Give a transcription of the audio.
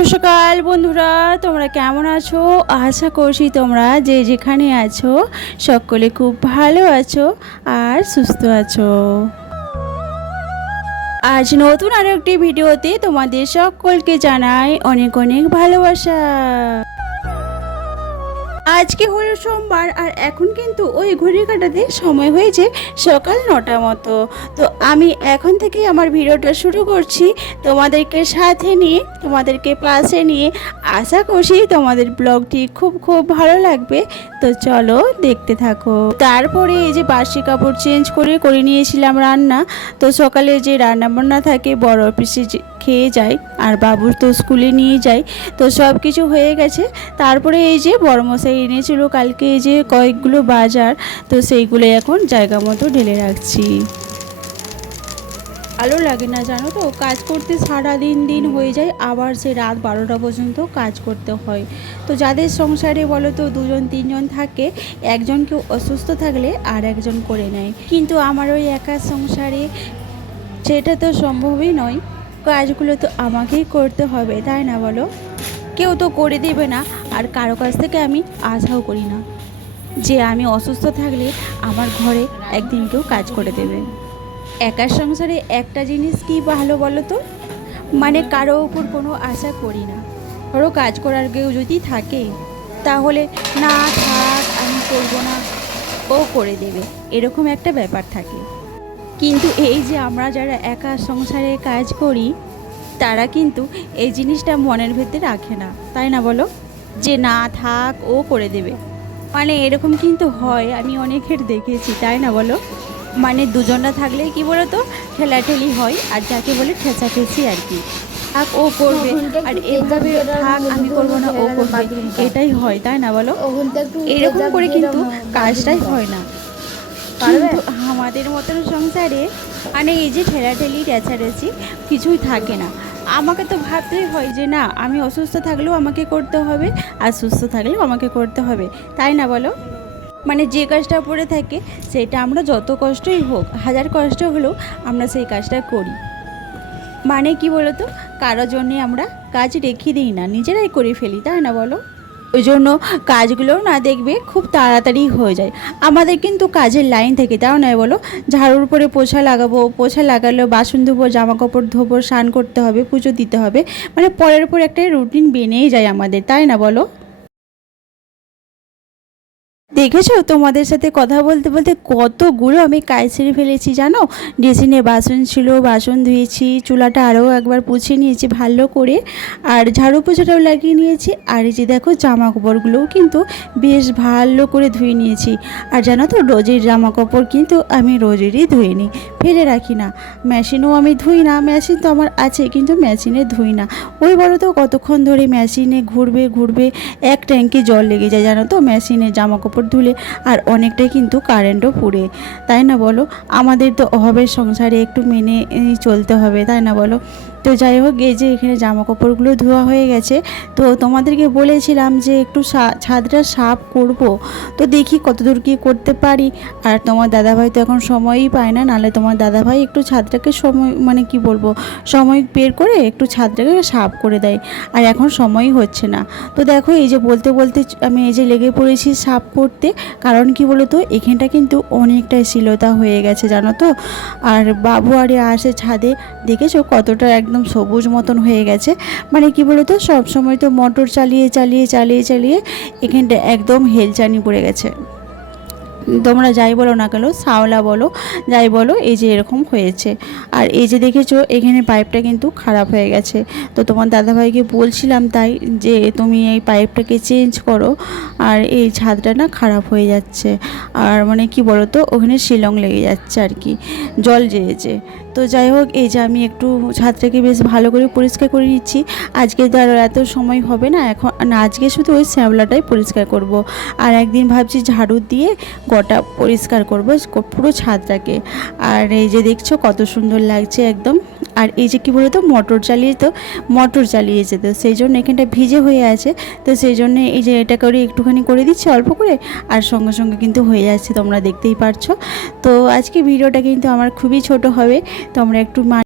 শুভ সকাল বন্ধুরা, তোমরা কেমন আছো? আশা করছি তোমরা যে যেখানে আছো সকলে খুব ভালো আছো আর সুস্থ আছো। আজ নতুন আরো একটি ভিডিওতে তোমাদের সকলকে জানাই অনেক অনেক ভালোবাসা। আজকে হলো সোমবার আর এখন কিন্তু ওই ঘড়ি কাটাতে সময় হয়েছে সকাল 9টা মতো। তো আমি এখন থেকে আমার ভিডিওটা শুরু করছি তোমাদেরকে সাথে নিয়ে, তোমাদেরকে পাশে নিয়ে। আশা করছি তোমাদের ব্লগটি খুব খুব ভালো লাগবে। তো চলো দেখতে থাকো। তারপরে এই যে বাসি কাপড় চেঞ্জ করে নিয়েছিলাম রান্না। তো সকালে যে রান্না বান্না থাকে বড় অফিসে খেয়ে যাই আর বাবুর তো স্কুলে নিয়ে যাই। তো সব কিছু হয়ে গেছে। তারপরে এই যে বড়মশাই এনেছিল কালকে এই যে কয়েকগুলো বাজার, তো সেইগুলো এখন জায়গা মতো ঢেলে রাখছি। ভালো লাগে না জানো তো, কাজ করতে সারা দিন হয়ে যায়, আবার সে রাত 12টা পর্যন্ত কাজ করতে হয়। তো যাদের সংসারে বলো তো 2জন 3জন থাকে, একজন কেউ অসুস্থ থাকলে আর একজন করে নেয়, কিন্তু আমার ওই একা সংসারে সেটা তো সম্ভবই নয়। কাজগুলো তো আমাকেই করতে হবে, তাই না বলো? কেউ তো করে দেবে না, আর কারো কাছ থেকে আমি আশাও করি না যে আমি অসুস্থ থাকলে আমার ঘরে একদিন কেউ কাজ করে দেবে। একার সংসারে একটা জিনিস কি ভালো বলো তো, মানে কারো উপর কোনো আশা করি না। ধরো কাজ করার কেউ যদি থাকে তাহলে না থাক আমি করবো না, ও করে দেবে, এরকম একটা ব্যাপার থাকে। কিন্তু এই যে আমরা যারা একা সংসারে কাজ করি তারা কিন্তু এই জিনিসটা মনের ভেতরে রাখে না, তাই না বলো? যে না থাক ও করে দেবে, মানে এরকম কিন্তু হয়, আমি অনেকের দেখেছি, তাই না বলো? মানে দুজনরা থাকলে কি বলো তো ঠেলাঠেলি হয়, আর যাকে বলে ঠেঁচাঠেঁচি আর কি। থাক ও করবে, আর এভাবে থাক আমি করবো না ও করবে, এটাই হয়, তাই না বলো? এরকম করে কিন্তু কাজটাই হয় না। কিন্তু আমাদের মতন সংসারে মানে এই যে ঠেলাঠেলি ঠেঁচাঠেচি কিছুই থাকে না। আমাকে তো ভাবতেই হয় যে না আমি অসুস্থ থাকলেও আমাকে করতে হবে, আর সুস্থ থাকলেও আমাকে করতে হবে, তাই না বলো? মানে যে কাজটা পড়ে থাকে সেটা আমরা যত কষ্টই হোক, হাজার কষ্ট হলেও আমরা সেই কাজটা করি। মানে কি বলো তো, কারোর জন্যে আমরা কাজ রেখে দিই না, নিজেরাই করে ফেলি, তাই না বলো? ওই জন্য কাজগুলোও না দেখবে খুব তাড়াতাড়ি হয়ে যায়। আমাদের কিন্তু কাজের লাইন থেকে, তাও নয় বলো? ঝাড়ুর উপরে পোছা লাগাবো, পোছা লাগালেও বাসন ধোবো, জামা কাপড় ধোবো, স্নান করতে হবে, পুজো দিতে হবে, মানে পরের পর একটা রুটিন বেনেই যায় আমাদের, তাই না বলো? দেখেছো তোমাদের সাথে কথা বলতে বলতে কতগুলো আমি কাজ সেরে ফেলেছি জানো। ড্রেসিংয়ে বাসন ছিল, বাসন ধুয়েছি, চুলাটা আরও একবার পুছে নিয়েছি ভালো করে, আর ঝাড়ু পোছাটাও লাগিয়ে নিয়েছি। আর এই যে দেখো জামা কাপড়গুলোও কিন্তু বেশ ভালো করে ধুয়ে নিয়েছি। আর জানো তো রোজের জামা কাপড় কিন্তু আমি রোজেরই ধুয়ে নিই, ফেলে রাখি না। মেশিনও আমি ধুই না, মেশিন তো আমার আছে কিন্তু মেশিনে ধুই না। ওই বলো তো কতক্ষণ ধরে মেশিনে ঘুরবে, এক ট্যাঙ্কি জল লেগে যায় জানো তো মেশিনে জামা কাপড় ধুলে, আর অনেকটাই কিন্তু কারেন্টও পুড়ে, তাই না বলো? আমাদের তো অভাবের সংসারে একটু মেনে চলতে হবে, তাই না বলো? তো যাই হোক, এই যে এখানে জামা কাপড়গুলো ধোয়া হয়ে গেছে। তো তোমাদেরকে বলেছিলাম যে একটু ছাদটা সাফ করব, তো দেখি কতদূর কী করতে পারি। আর তোমার দাদাভাই তো এখন সময়ই পায় না, নাহলে তোমার দাদাভাই একটু ছাদটাকে সময় মানে কি বলবো সময় বের করে একটু ছাদটাকে সাফ করে দেয়, আর এখন সময়ই হচ্ছে না। তো দেখো এই যে বলতে বলতে আমি এই যে লেগে পড়েছি সাফ করতে। কারণ কি বলো তো এখানটা কিন্তু অনেকটাই শিলতা হয়ে গেছে জানো তো। আর বাবু আরে আসে ছাদে, দেখেছো কতটা একদম সবুজ মতন হয়ে গেছে। মানে কি বলো তো সব সময় তো মোটর চালিয়ে এখানটা একদম হেলচানি পড়ে গেছে। তোমরা যাই বলো না কেন, শাওলা বলো যাই বলো, এই যে এরকম হয়েছে। আর এই যে দেখেছো এখানে পাইপটা কিন্তু খারাপ হয়ে গেছে। তো তোমার দাদাভাইকে বলছিলাম তাই যে তুমি এই পাইপটাকে চেঞ্জ করো, আর এই ছাদটা না খারাপ হয়ে যাচ্ছে। আর মানে কি বলো তো ওখানে শিলং লেগে যাচ্ছে আর কি, জল যেয়েছে। তো যাই হোক, এই যে আমি একটু ছাদটাকে বেশ ভালো করে পরিষ্কার করে নিচ্ছি। আজকে তো আর এত সময় হবে না, এখন না আজকে শুধু ওই শ্যাওলাটাই পরিষ্কার করব। আর একদিন ভাবছি ঝাড়ু দিয়ে গোটা পরিষ্কার করব পুরো ছাদটাকে। আর এই যে দেখছো কত সুন্দর লাগছে একদম। আর এই যে কী বলতো মোটর চালিয়েছে, তো সেই জন্য এখানটা ভিজে হয়ে আছে। তো সেই জন্য এই যে এটা করে একটুখানি করে দিচ্ছি অল্প করে, আর সঙ্গে সঙ্গে কিন্তু হয়ে যাচ্ছে, তোমরা দেখতেই পারছো। তো আজকে ভিডিওটা কিন্তু আমার খুবই ছোট হবে, তোমরা একটু